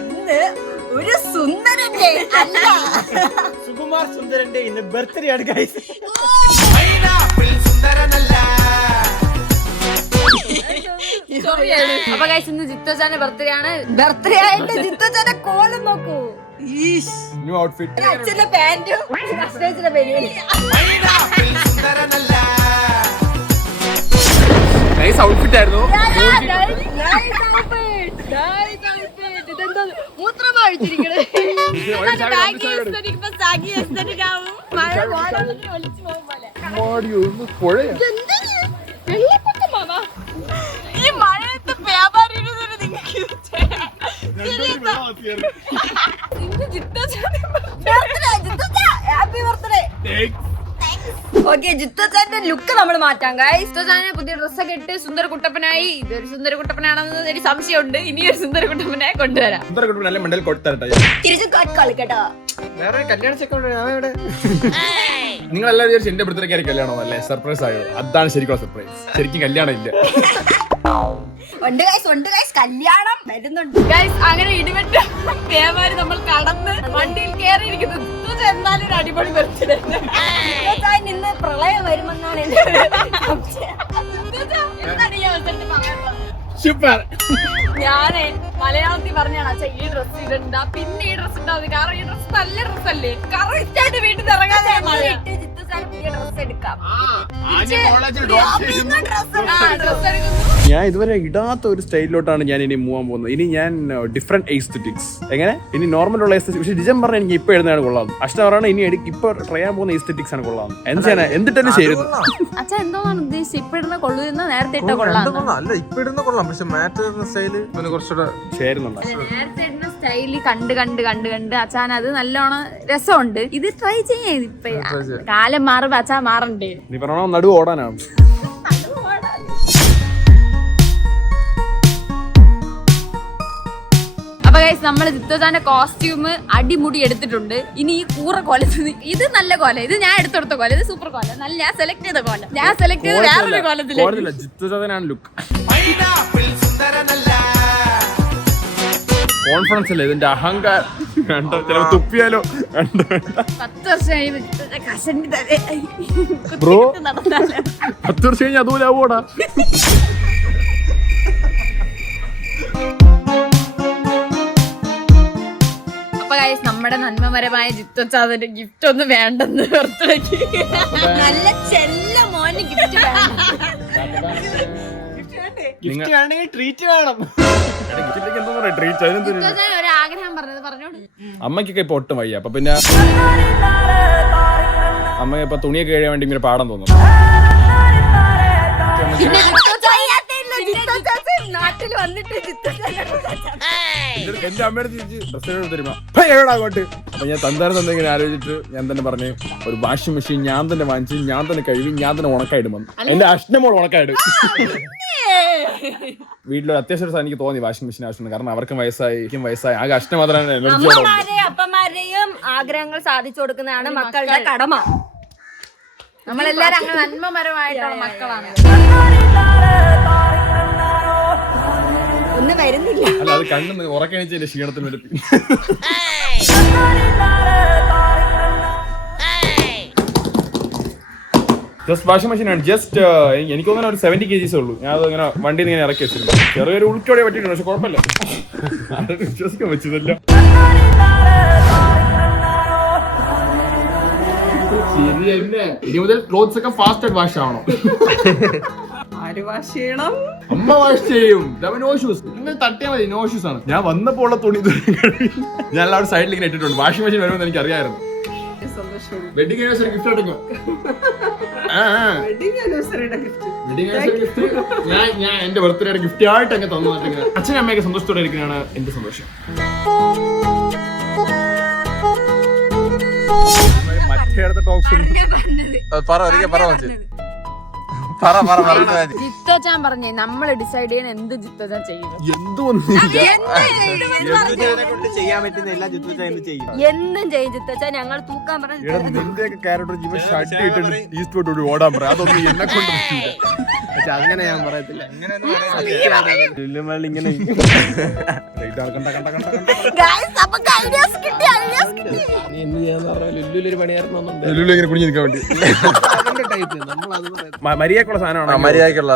ഇന്ന് ഒരു സുന്ദരന്റെ അല്ല സുകുമാർ സുന്ദരന്റെ ഇന്ന് ബർത്ത്ഡേ ആണ് ഗൈസ്. അപ്പൊ ഗൈസ് ഇന്ന് ജിത്തോച്ചാന്റെ ബർത്ത്ഡേ ആണ്. ബർത്ത്ഡേ ആയിട്ട് ജിത്തോച്ചാന്റെ കോലം നോക്കൂ. New outfit. അച്ഛന്റെ പാന്റും അച്ഛന്റെ ബനിയനും. നൈസ് ഔട്ട്ഫിറ്റ് ആയിരുന്നു. ഈ മഴയത്ത് വ്യാപാരി ഹാപ്പി ബർത്ത്ഡേ. ഓക്കെ ജിത്തോച്ചാന്റെ ലുക്ക് നമ്മൾ മാറ്റാം ഗൈസ്. ജിത്തോച്ചാനെ പുതിയ ഡ്രസ്സൊക്കെ ഇട്ട് സുന്ദര കുട്ടപ്പനായി. ഇതൊരു സുന്ദര കുട്ടപ്പനാണെന്ന് എനിക്ക് സംശയമുണ്ട്. ഇനിയൊരു സുന്ദര കുട്ടപ്പനെ കൊണ്ടുവരാം. തിരിച്ചു കളിക്കട്ടോ. വേറെ കല്യാണ ചെക്കോടെ നിങ്ങൾ എല്ലാവരും വിചാരിച്ചു എന്റെ ബർത്ത്ഡേക്ക് കല്യാണോ അല്ലേ? സർപ്രൈസ് ആയോ? അതാണ് ശരിക്കും സർപ്രൈസ്. ശരിക്കും കല്യാണം ഇല്ല. ഉണ്ട് ഗൈസ് കല്യാണം വരുന്നുണ്ട് ഗൈസ്. അങ്ങനെ ഇടിവെട്ട് വ്യാപാരി നമ്മൾ കടന്ന് വണ്ടിയിൽ കയറിയിരിക്കുന്നു. എന്നാലും ഒരു അടിപൊളി ബർത്ത്ഡേ. നിന്ന് പ്രളയം വരുമെന്നാണ് എന്റെ സൂപ്പർ. ഞാനേ മലയാളത്തിൽ പറഞ്ഞാണ് അച്ഛാ ഈ ഡ്രസ് ഇടണ്ട, പിന്നെ ഈ ഡ്രസ് ഇട്ടാൽ കാരണം ഈ ഡ്രസ് നല്ല ഡ്രസ് അല്ലേ. കറക്റ്റ് ആയിട്ട് വീട്ടിൽ നിന്ന് ഇറങ്ങാതെ പുതിയ ഡ്രസ് എടുക്കാം. ഞാൻ ഇതുവരെ ഇടാത്ത ഒരു സ്റ്റൈലിലോട്ടാണ് ഞാൻ ഇനി മൂവാൻ പോകുന്നത്. ഇനി ഞാൻ ഡിഫറെന്റ് എസ്തെറ്റിക്സ്. എങ്ങനെ ഇനി നോർമൽ ഉള്ള എസ്തെറ്റിക്സ്. പക്ഷെ ഡിജൻ പറഞ്ഞ എനിക്ക് ഇപ്പൊ എഴുതുന്നതാണ് കൊള്ളാം. അഷ്ട പറയണ ഇനി ഇപ്പൊ ട്രൈ ചെയ്യാൻ പോകുന്ന എസ്തെറ്റിക്സ് ആണ് കൊള്ളാം. എന്തിട്ടെന്നെ ചേരുന്നു. അച്ഛാ എന്തോന്നാണ് ഉദ്ദേശിച്ചത്? ഇപ്പൊ ഇടുന്ന കൊള്ളുന്ന നേരത്തെ ഇട്ട കൊള്ളാം. അല്ല ഇപ്പൊ ഇടുന്ന കൊള്ളാം, പക്ഷെ മാറ്റ് സ്റ്റൈല് കുറച്ചുകൂടെ ചേരുന്നുണ്ട്. നേരത്തെ ഇടുന്ന സ്റ്റൈല് കണ്ട് കണ്ട് കണ്ട് കണ്ട് അച്ഛൻ അത് നല്ലോണം രസമുണ്ട്. ഇത് ട്രൈ ചെയ്യാം. ഇപ്പൊ കാലം മാറുമ്പോ അച്ഛാ മാറണ്ടേ? നീ പറഞ്ഞോ നടു ഓടാനാണ്. അപ്പൊ ഗൈസ് നമ്മള് ജിത്തോച്ചാന്റെ കോസ്റ്റ്യൂം അടിമുടി എടുത്തിട്ടുണ്ട്. ഇനി ഈ കൂറ കോലത്തിൽ ഇത് നല്ല കോല, ഇത് ഞാൻ എടുത്തെടുത്ത കോല, ഇത് സൂപ്പർ കോല, നല്ല ഞാൻ സെലക്ട് ചെയ്ത കോല. ഞാൻ സെലക്ട് ചെയ്ത് വേറൊരു കോലത്തില് ജിത്തുചാതനാണ് ലുക്ക്. കോൺഫിഡൻസ് അല്ലേ ഇതിന്റെ അഹങ്കാരം. കണ്ടോ ചില തുപ്പിയാലോ. 10 വർഷം ബ്രോ 10 വർഷം കഴിഞ്ഞ് അതുപോലെ ആവോടാ. അപ്പൊ ഗൈസ് നമ്മുടെ നന്മപരമായ ജിത്തോച്ചാതിന്റെ ഗിഫ്റ്റ് ഒന്നും വേണ്ടെന്ന് ബർത്ത്ഡേക്ക്. നല്ല ചെല്ല മോന് ഗിഫ്റ്റ് ഗിഫ്റ്റ് വേണമെങ്കിൽ ട്രീറ്റ് വേണം. ജിത്തോച്ചാൻ ഒരു ആഗ്രഹം പറഞ്ഞത് പറഞ്ഞോളൂ. അമ്മയ്ക്കൊക്കെ ഇപ്പൊ ഒട്ടും വയ്യ. അപ്പൊ പിന്നെ അമ്മ ഇപ്പൊ തുണിയൊക്കെ കഴിയാൻ വേണ്ടി ഇങ്ങനെ പാടാൻ തോന്നുന്നു. നാട്ടിൽ വന്നിട്ട് എന്റെ അമ്മയുടെ തിരിച്ച് ഡ്രസ് തരുമ്പോ അങ്ങോട്ട്. അപ്പൊ ഞാൻ തന്നെ ഇങ്ങനെ ആലോചിച്ചിട്ട് ഞാൻ തന്നെ പറഞ്ഞു ഒരു വാഷിംഗ് മെഷീൻ ഞാൻ തന്നെ വാങ്ങിച്ച് ഞാൻ തന്നെ കഴുകി ഞാൻ തന്നെ ഉണക്കായിടുമെന്ന്. എന്റെ അഷ്ണമോൾ ഉണക്കായിടും. വീട്ടിലൊരു അത്യാവശ്യം എനിക്ക് തോന്നി വാഷിംഗ് മെഷീൻ ആവശ്യമുണ്ട്. കാരണം അവർക്കും വയസ്സായി ആകെ അഷ്ണം മാത്രമാണ് എനർജി. അപ്പന്മാരെയും ആഗ്രഹങ്ങൾ സാധിച്ചു കൊടുക്കുന്നതാണ് മക്കളുടെ കടമ. നമ്മളെല്ലാരും അങ്ങനെ നന്മപരമായിട്ടുള്ള മക്കളാണ്. ഒന്നും വരുന്നില്ല. അല്ല അത് കണ്ണ് ഉറക്കണിച്ചതിന്റെ ക്ഷീണത്തിന് വരും. ജസ്റ്റ് വാഷിംഗ് മെഷീൻ ആണ്. ജസ്റ്റ് എനിക്ക് തോന്നുന്ന ഒരു 70 kgs ഉള്ളൂ. ഞാൻ അത് ഇങ്ങനെ വണ്ടിയിൽ ഇങ്ങനെ ഇറക്കി വെച്ചിരുന്നു. ചെറിയൊരു ഉൾക്കോടെ പറ്റിയിട്ടുണ്ട്, പക്ഷെ കുഴപ്പമില്ല. അതൊക്കെ വിശ്വസിക്കാൻ പറ്റുന്നില്ല. ശരി തന്നെ. ഇനി മുതൽ ക്ലോത്ത്സ് ഒക്കെ ഫാസ്റ്റ് ആയിട്ട് വാഷ് ആവണം. അമ്മ വാഷ് ചെയ്യും. No shoes. നിങ്ങൾ തട്ടിയാൽ മതി. നോ ഷൂസ് ആണ്. ഞാൻ വന്നപ്പോൾ ഉള്ള തുണി ഞാൻ എല്ലാവരും സൈഡിൽ ഇങ്ങനെ ഇട്ടിട്ടുണ്ട്. വാഷിംഗ് മെഷീൻ വരുമെന്ന് എനിക്ക് അറിയാമായിരുന്നു. വെഡിങ് ആനിവേഴ്സറി ഗിഫ്റ്റ് എടുക്കും. ഞാൻ എന്റെ ബർത്ത്ഡേയുടെ ഗിഫ്റ്റ് ആയിട്ട് അങ്ങ് തന്നു. അച്ഛനും അമ്മയൊക്കെ സന്തോഷത്തോടെ ഇരിക്കുന്നതാണ് എന്റെ സന്തോഷം. മറ്റേ ടോക്സ് ജിത്തോച്ചാൻ പറഞ്ഞേ നമ്മള് ഡിസൈഡ് ചെയ്യാൻ എന്ത് ജിത്തോച്ചാൻ ചെയ്യും. എന്നും ചെയ്യും ജിത്തോച്ചാൻ. ഞങ്ങൾ തൂക്കാൻ പറഞ്ഞു ഓടാൻ പറയാം. അതൊന്നും എന്നെ കൊണ്ട് പക്ഷെ അങ്ങനെ ഞാൻ പറയത്തില്ല. ലുലുമാളിൽ ഇങ്ങനെ Guys, നമുക്ക് ideas കിട്ടി, ideas കിട്ടി. നീ എന്ത് ചെയ്യാന്ന് പറഞ്ഞാൽ ലുലുലൊരു പണിയായിരുന്നു ലുലു ഇങ്ങനെ കുഞ്ഞു നിൽക്കാൻ വേണ്ടി മര്യാദക്കുള്ള സാധനമാണ്. മര്യാദക്കുള്ള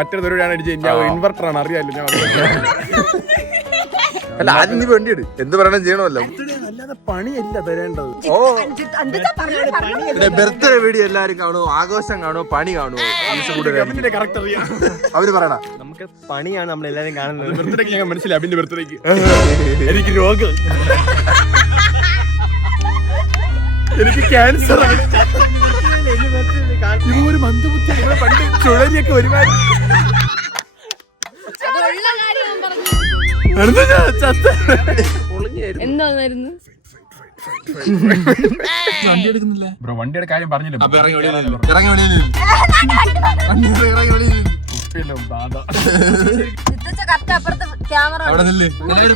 മറ്റൊരു ദൂരെയാണ് അടിച്ച് കഴിഞ്ഞാൽ ഇൻവെർട്ടർ ആണ് അറിയാമല്ലോ. ഞാൻ അല്ല ആദ്യം നീ വണ്ടി എടു, എന്ത് പറയണം ചെയ്യണമല്ലോ. അല്ലാതെ പണിയല്ല തരേണ്ടത്. എന്താ പറഞ്ഞത്? ബർത്ത്ഡേ വീഡിയോ എല്ലാരും കാണുമോ, ആഘോഷം കാണുമോ, പണി കാണുമോ? കറക്റ്റ് അറിയാം. അവര് പറയണ നമുക്ക് പണിയാണ് നമ്മൾ എല്ലാരും കാണുന്നത്. ബർത്ത്ഡേക്ക് ഞാൻ മനസ്സിലായി. അബിന്റെ ബർത്ത്ഡേക്ക് എനിക്ക് രോഗം, എനിക്ക് ക്യാൻസർ ആണ്. ഇതൊരു മന്ദബുദ്ധി. പണ്ട് ചുഴലിയൊക്കെ ഒരുപാട് എന്തായിരുന്നു ബ്രോ വണ്ടിയുടെ കാര്യം പറഞ്ഞില്ല. കറക്റ്റ് അപ്പുറത്ത് ക്യാമറ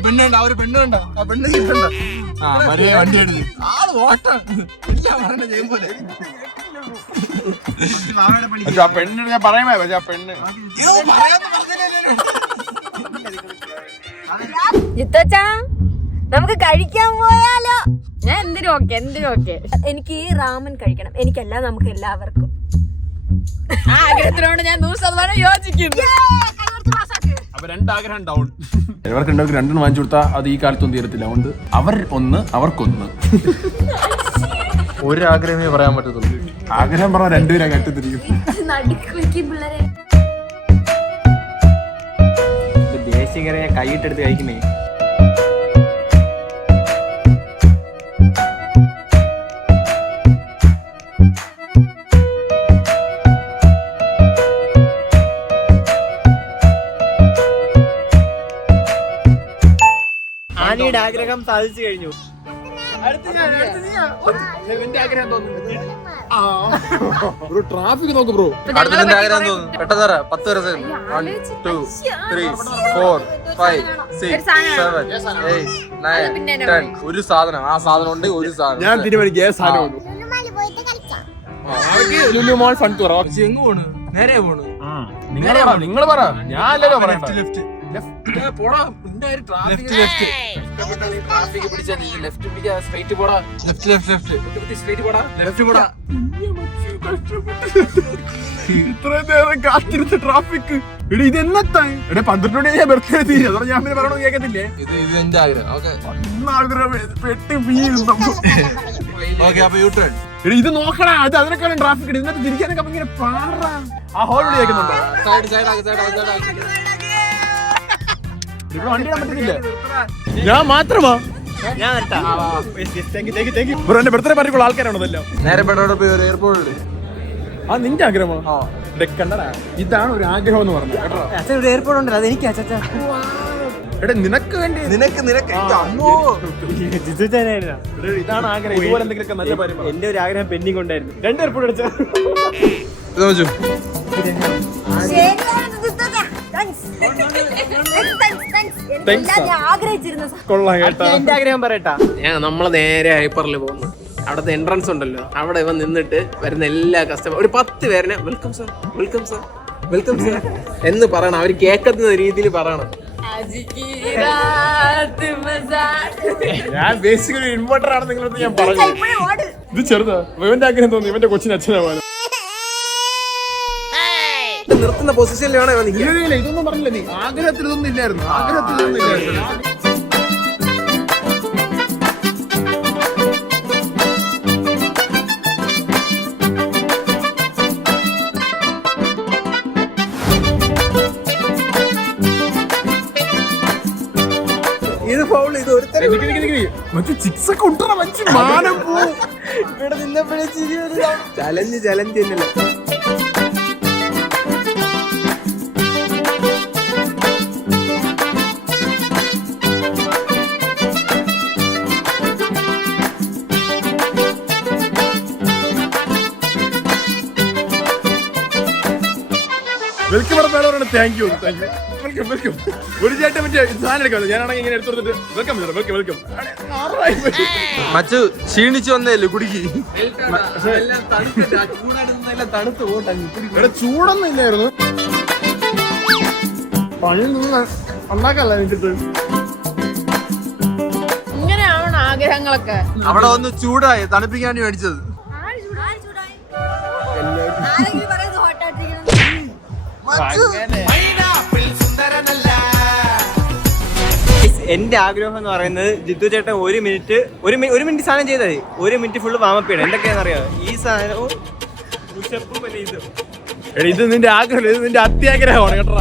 പെണ്ണുണ്ട്, ആ ഒരു പെണ്ണുണ്ടോ, ആ പെണ്ണ് കിട്ടണ്ട. ആ മര്യാദ വണ്ടി എടുത്ത് ആള് ഓട്ടാണ് എല്ലാം പറയണ ചെയ്യുമ്പോലെ. ആ പെണ്ണിന് ഞാൻ പറയാമേ. പക്ഷെ ആ പെണ്ണ് ജിത്തോച്ചാ നമുക്ക് കഴിക്കാൻ പോയാലോ? ഞാൻ എന്തിനും ഓക്കെ. എനിക്ക് ഈ റാമൻ കഴിക്കണം. എനിക്കല്ല, നമുക്ക് എല്ലാവർക്കും. ആ ആഗ്രഹത്തിനോട് ഞാൻ 100% യോജിക്കുന്നു. അപ്പൊ രണ്ടാഗ്രഹം ഡൗൺ. ഇവർക്ക് രണ്ടെണ്ണം വാങ്ങിച്ചു കൊടുത്താൽ അത് ഈ കാലത്തൊന്നും തീരത്തില്ല. അതുകൊണ്ട് അവർ ഒന്ന് അവർക്കൊന്ന്. ഒരു ആഗ്രഹമേ പറയാൻ പറ്റത്തുള്ളൂ. ആഗ്രഹം പറഞ്ഞാൽ രണ്ടുപേരെ കെട്ടിത്തിരിക്കും. പിള്ളേരെ ദേശീയ കറി ഞാൻ കൈയിട്ടെടുത്ത് കഴിക്കുന്നേ. ആനിയുടെ ആഗ്രഹം സാധിച്ചു കഴിഞ്ഞു. ട്രാഫിക് നോക്ക് ബ്രോ. അടുത്തതിന്റെ ആഗ്രഹം തോന്നുന്നു. പെട്ടെന്ന് 10 വരെ 1 2 3 4 5 6 7 8 9 10. ഒരു സാധനം, ആ സാധനം ഉണ്ട്. ഒരു സാധനം ഞാൻ തീരുമാനിക്കുക സാധനം ലുലു മാൾ ഫൺ ടൂർ. എങ്ങ് പോണ്? നേരെ പോണ്. നിങ്ങൾ പറ, ഞാൻ അല്ലല്ലോ പറയാം. ഇത്രയും നേരം കാത്തിരുന്ന ട്രാഫിക് ഇത് എന്നത്താ? 12 മണി ഞാൻ ബർത്ത്ഡേ തീരെ അതോടെ ഞാൻ പിന്നെ പറയണോ കേൾക്കത്തില്ലേ? ഇത് എന്റെ ആഗ്രഹം. ആഗ്രഹം പെട്ടി വീഴുന്നു. അപ്പൊ യു ടേൺ. ഇത് നോക്കണ അത് അതിനേക്കാളും ട്രാഫിക് ഉണ്ട്. ഇന്നത്തെ തിരിക്കാനൊക്കെ ഇങ്ങനെ പാറാ. ആ ഹോൾ വിളി കേൾക്കുന്നുണ്ടോ? സൈഡ് സൈഡ് ആക്കി സൈഡ് ആക്കി സൈഡ് ആക്കി. ഇവിടെ വണ്ടി ഇടാൻ പറ്റുന്നില്ല. ഞാൻ മാത്രമാ. ഞാൻ ബ്രോ എന്റെ ബർത്ത്ഡേ പാർട്ടിക്കുള്ള ആൾക്കാരാണോ ഇതെല്ലാം? നേരെ പെട്ടോടെ പോയി ഒരു എയർപോർട്ടിൽ. ആ നിന്റെ ആഗ്രഹമോ? കണ്ടടാ, ഇതാണ് ഒരു ആഗ്രഹം എന്ന് പറഞ്ഞത് കേട്ടോ. അച്ഛൻ ഒരു എയർപോർട്ട് ഉണ്ടല്ലോ, അതെനിക്ക് അച്ഛാ. എടാ നിനക്ക് വേണ്ടി നിനക്ക് അമ്മോ ഇതാണ് ആഗ്രഹം. ഇതുപോലെ എന്തെങ്കിലുമൊക്കെ നല്ല കാര്യം. എന്റെ ഒരു ആഗ്രഹം പെൻഡിങ് ഉണ്ടായിരുന്നു. 2 എയർപോർട്ട് അടിച്ച ആഗ്രഹിച്ചിരുന്നു. കൊള്ളാം കേട്ടോ. എന്റെ ആഗ്രഹം പറയട്ടാ. നമ്മള് നേരെ ഹൈപ്പറിൽ പോകുന്നു. അവിടുത്തെ എൻട്രൻസ് ഉണ്ടല്ലോ, അവിടെ ഇവൻ നിന്നിട്ട് വരുന്ന എല്ലാ കസ്റ്റമർ ഒരു 10 പേരിനെ welcome sir, welcome sir, welcome sir എന്ന് പറയണം. അവർ കേൾക്കുന്ന രീതിയിൽ പറയണം. ഞാൻ ബേസിക്കലി ഇൻവെർട്ടർ ആണ് നിങ്ങളടുത്ത് ഞാൻ പറഞ്ഞു. ഇത് ചെറുതാ. ഇവന്റെ ആഗ്രഹം തോന്നി ഇവന്റെ കൊച്ചിന് അച്ഛനാവാൻ. നിർത്തുന്ന പൊസിഷനിലാണ് ഇവൻ നിൽക്കുന്നത്. ഇതൊന്നും പറഞ്ഞില്ല നീ. ആഗ്രഹത്തിൽ ഇതൊന്നും ഇല്ലായിരുന്നു. ആഗ്രഹത്തിൽ ഇതൊന്നും ഇല്ലായിരുന്നു. ഇത് ഫൗൾ. ഇത് ഒരു മറ്റു ചിക്സ് ഒക്കെ ഉണ്ടോ മനുഷ്യ മാനം പോ. ഇവിടെ നിന്നപ്പോഴേ ചലഞ്ച് തന്നെയല്ലേ. വെൽക്കം പറഞ്ഞ താങ്ക് യു. ഒരു ചേട്ടൻ പറ്റിയ സാധനം എടുക്കാം. ഞാനാണെങ്കിൽ ഇങ്ങനെ എടുത്തോടുത്തിട്ട് വെൽക്കം. മച്ചു ക്ഷീണിച്ചു വന്നേല്ലേ കുടിക്ക്. തണുത്ത് പോട്ടെ. ചൂടൊന്നും ഇല്ലായിരുന്നു. പണി ഉണ്ടാക്കല്ല എനിക്കിട്ട്. ഇങ്ങനെയാണ് ആഗ്രഹങ്ങളൊക്കെ. അവിടെ ഒന്ന് ചൂടായി തണുപ്പിക്കാൻ വേണ്ടി മേടിച്ചത്. ആരെങ്കിലും പറയുന്നത് ഹോട്ടായിട്ടിരിക്കണം. എന്റെ ആഗ്രഹം എന്ന് പറയുന്നത് ജിത്തു ചേട്ടൻ ഒരു മിനിറ്റ് സാധനം ചെയ്താൽ മതി. 1 മിനിറ്റ് ഫുള്ള് വാമപ്പ് ചെയ്യണം. എന്തൊക്കെയാണെന്ന് അറിയാം. ഈ സാധനവും പുഷപ്പും പിന്നെ ഇതും. ഇത് നിന്റെ ആഗ്രഹം, ഇത് നിന്റെ അത്യാഗ്രഹമാണ് കേട്ടോ.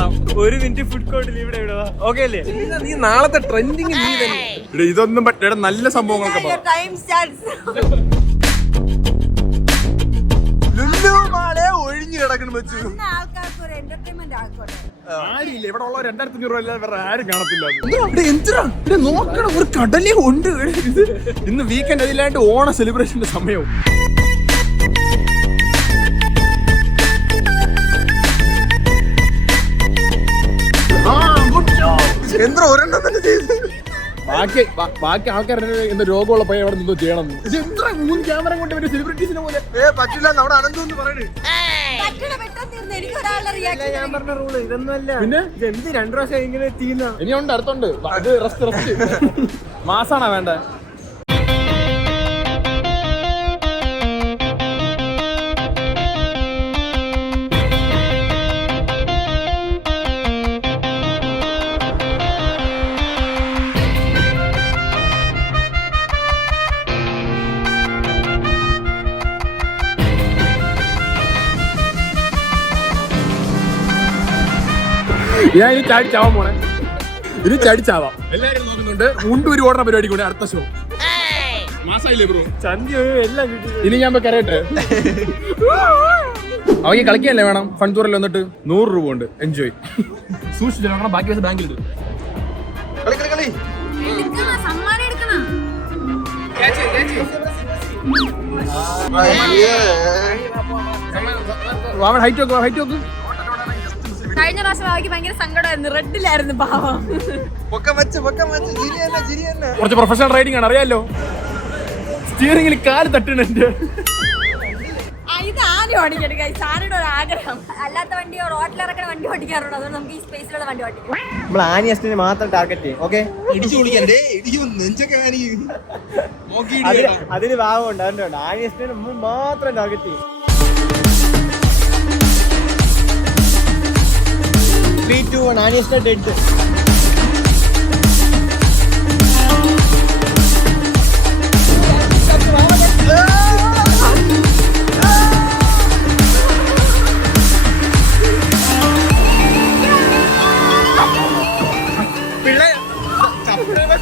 1 മിനിറ്റ് ഫുഡ് കോർട്ടിൽ ഇവിടെ ഓക്കെ അല്ലേ? നീ നാളത്തെ ട്രെൻഡിങ് നീ തന്നെ. ഇതൊന്നും പറ്റിയ നല്ല സംഭവങ്ങളൊക്കെ Your time starts. ഒഴിഞ്ഞു കിടക്കണം വെച്ചു. ഇന്ന് ആൾക്കാർക്ക് ഒരു എന്റർടൈൻമെന്റ് ആയിക്കോട്ടെ. ആരില്ല ഇവിടെ ഉള്ള 2500 രൂപ അല്ലാതെ വേറെ ആരും കാണത്തില്ല. എന്തിനാ നോക്കണം, ഒരു കടലേ ഉണ്ട് ഇത്. ഇന്ന് വീക്കെൻഡ് അതിലായിട്ട് ഓണ സെലിബ്രേഷന്റെ സമയവും. എന്താ ഒരെണ്ണം തന്നെ ചെയ്ത്. ബാക്കി ആൾക്കാരുടെ എന്താ രോഗമുള്ള പയ്യ അവിടെ നിന്നോ ചെയ്യണം. എന്താ 3 ക്യാമറ കൊണ്ട് ഒരു സെലിബ്രിറ്റീസിനെ പോലെ. പറ്റില്ല നമ്മുടെ അനന്തം പറയണേ. പറ്റണ പെട്ടെന്ന് തീർന്ന് എനിക്ക് ഒരാളുടെ ഇല്ല, ഞാൻ പറഞ്ഞ റൂള് ഇതൊന്നുമല്ല. പിന്നെ എന്ത് 2 പ്രാവശ്യം ഇങ്ങനെ ചെയ്യുന്ന ഇനിയുണ്ട്, അടുത്തുണ്ട്. ഇത് റെസ്റ്റ് മാസാണോ വേണ്ടേ? ഞാൻ ഇനി ചാടിച്ചാവാൻ പോണേ. ഇനി ചാടിച്ചാവാം. എല്ലാവരും നോക്കുന്നുണ്ട്. മുണ്ടൂരി ഓടുന്ന പരിപാടി കൂടെ അടുത്ത ഷോ മാസായില്ലേ ബ്രോ? ചന്തി എല്ലാം കിട്ടി. ഇനി ഞാൻ കരയട്ടെ. അവയ്ക്ക് കളിക്കാനല്ലേ വേണം. ഫൺ ടൂറിൽ വന്നിട്ട് 100 രൂപ ഉണ്ട്. എൻജോയ്. സൂക്ഷിച്ചു നോക്കണം. ബാക്കി പൈസ ബാങ്കിൽ ഇടും. കളി സമ്മാനം എടുക്കണം. ഹൈറ്റ് നോക്ക്. കഴിഞ്ഞ പ്രാവശ്യം അവർക്ക് ഭയങ്കര സങ്കടമായിരുന്നു. റെഡിലായിരുന്നു പാവം. പൊക്കം വെച്ച് ചിരി തന്നെ. കുറച്ച് പ്രൊഫഷണൽ റൈഡിംഗ് ആണ്, അറിയാലോ. സ്റ്റിയറിംഗിൽ കാല് തട്ടുന്നുണ്ട്. ഇത് ആരും ഓടിക്കട്ടെ ഗൈസ്. ആരുടെ ഒരു ആഗ്രഹം. അല്ലാത്ത വണ്ടിയോ റോട്ടിലിറക്കണ വണ്ടി ഓടിക്കാറുണ്ട്. അതുകൊണ്ട് നമുക്ക് ഈ സ്പേസിലുള്ള വണ്ടി ഓടിക്കാം. നമ്മൾ ആനിയസ്റ്റിന് മാത്രം ടാർഗറ്റ് ചെയ്യും. ഓക്കെ, ഇടിച്ചു കുളിക്കണ്ടേ? നെഞ്ചൊക്കെ അതിന് ഭാഗമുണ്ട്. അതുകൊണ്ട് ആനിയസ്റ്റിന് നമ്മൾ മാത്രം ടാർഗറ്റ് ചെയ്യും. 3, 2, 1 ആനിയസ്റ്റ് ഡെഡ്.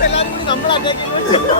എല്ലാരും കൂടി നമ്മൾ അറ്റാക്ക് ചെയ്യുന്നു.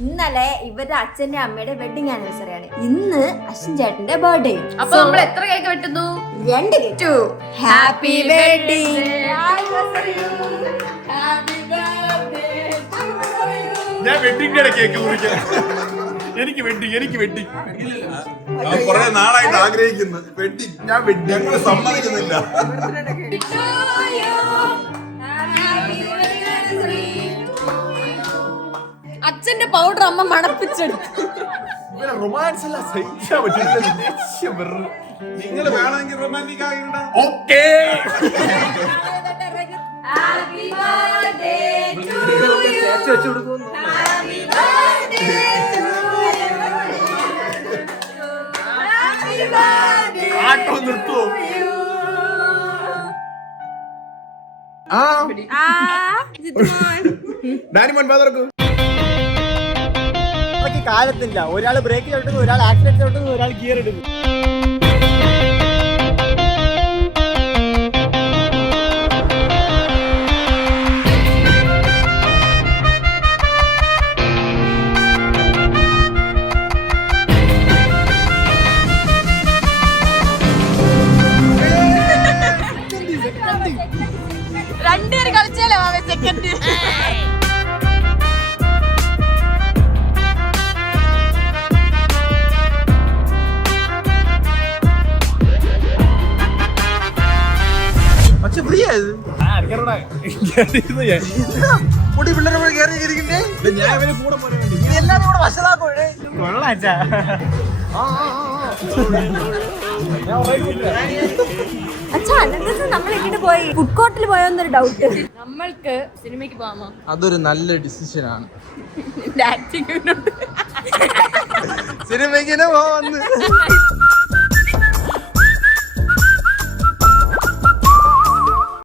ഇന്നലെ ഇവരുടെ അച്ഛന്റെ അമ്മയുടെ വെഡിങ് ആനിവേഴ്സറി ആണ്. ഇന്ന് അശ്വിൻ ചേട്ടന്റെ ബർത്ത്ഡേ. അപ്പൊ നമ്മൾ എത്ര കേക്ക് വെട്ടുന്നു? 2 കേക്ക്. Happy wedding. ഞാൻ വെഡിങ്ങിന്റെ കേക്ക് കുറിക്കാം. എനിക്ക് വെഡിങ് കുറെ നാളായിട്ട് ആഗ്രഹിക്കുന്നു വെഡിങ്. ഞാൻ ഞങ്ങൾ സമ്മതിക്കുന്നില്ല. അച്ഛന്റെ പൗഡർ അമ്മ മണപ്പിച്ചെടുത്തു. റൊമാൻസ് എല്ലാം സഹിക്കാൻ പറ്റില്ല. നിങ്ങൾ വേണമെങ്കിൽ റൊമാൻറ്റിക് ആകിണ്ട. ഓക്കേ. ആട്ടോ നിർത്തുവോ? ഡാനിമോൻ ബാദർക്കു കാലത്തില്ല. ഒരാൾ ബ്രേക്ക് ചവിട്ടുന്നു, ഒരാൾ ആക്സിഡന്റ് ചവിട്ടുന്നു, ഒരാൾ ഗിയർ ഇടുന്നു. ഫ്രീ ആയത് പൊടി പിള്ളേരെ പോലെ കയറി ഇരിക്കണ്ടേ ഞാൻ ഇവനെ കൂടെ പോരാൻ വേണ്ടി ഇത് എല്ലാരും കൂടെ വശതാക്കോഴേ കൊള്ളാച്ചാ അച്ഛാ എന്നിട്ട് നമ്മൾ എങ്ങോട്ട് പോയി ഫുഡ് കോർട്ടിൽ പോയോന്നൊരു ഡൗട്ട്. നമ്മൾക്ക് സിനിമയ്ക്ക് പോകാമോ? അതൊരു നല്ല ഡിസിഷനാണ്. ആക്ടിങ് സിനിമയ്ക്ക് പോവാന്ന്